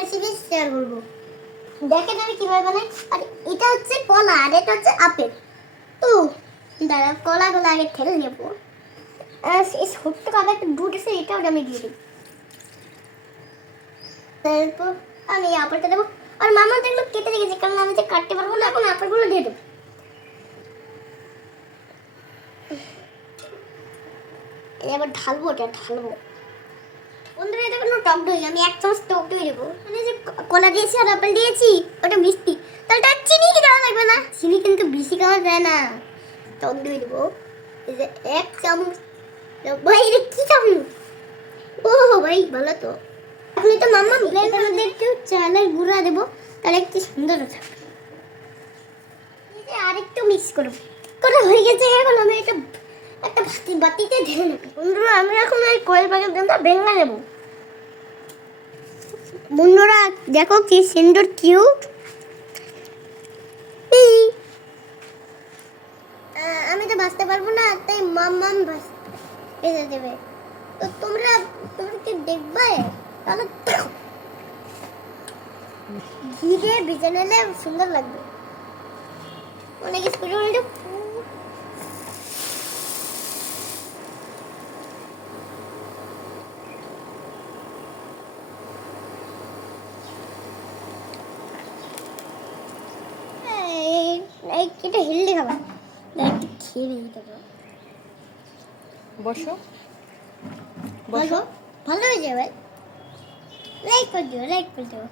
Recipe share করব। দেখেন আমি কীভাবে বানাই। আর এটা হচ্ছে কলা, আর এটা হচ্ছে আপেল। তো, দাঁড়া, কলাগুলো আগে ঠেলে নেব। এই ছোট্ট কাদা একটা দুধ আছে এটাও আমি দিয়ে দিই। তারপর আমি এই আপেলটা দেবো। আর মামা দেখল কেটে রেখেছে, কারণ আমি যে কাটতে পারব না, এখন আপেলগুলো দিয়ে দেবো। এবার ঢালবো ওটা ঢালবো। বন্ধুরা এটা কোনো টক দই আমি এক চামচ টক দই দেবো। মানে যে কলা দিয়েছি আর আপেল দিয়েছি ওটা মিষ্টি। তাহলে তার চিনি কি দেওয়া লাগবে না? চিনি কিন্তু বেশি খাওয়া যায় না। টক দই দেবো। এই যে এক চামচ। ভাই এটা কি চামচ ও ভাই ভালো তো। আপনি তো মাম্মা ব্লেন্ডার মধ্যে একটু চালের গুঁড়া দেবো তাহলে একটু সুন্দর যে আরেকটু মিক্স করব করা হয়ে গেছে এখন? আমি এটা একটা বাতি বাতিতে ঢেলে নেব। বন্ধুরা আমি এখন ওই কয়েল প্যাকেট দামটা ভেঙে নেব। বন্ধুরা, দেখো কি সুন্দর কিউট আমি তো বাঁচতে পারব না, তাই মাম মাম বেঁচে দেবে। তো তোমরা তোমরা কি দেখবে? তাহলে ঘি দিয়ে ভেজে নিলে সুন্দর লাগবে। অনেক স্পিড এটা হেলদি খাবার। একটু খেয়ে নিই তারপর বসো। বসো। ভালো হয়ে যাবে। লাইক করে দিও লাইক করে দিও।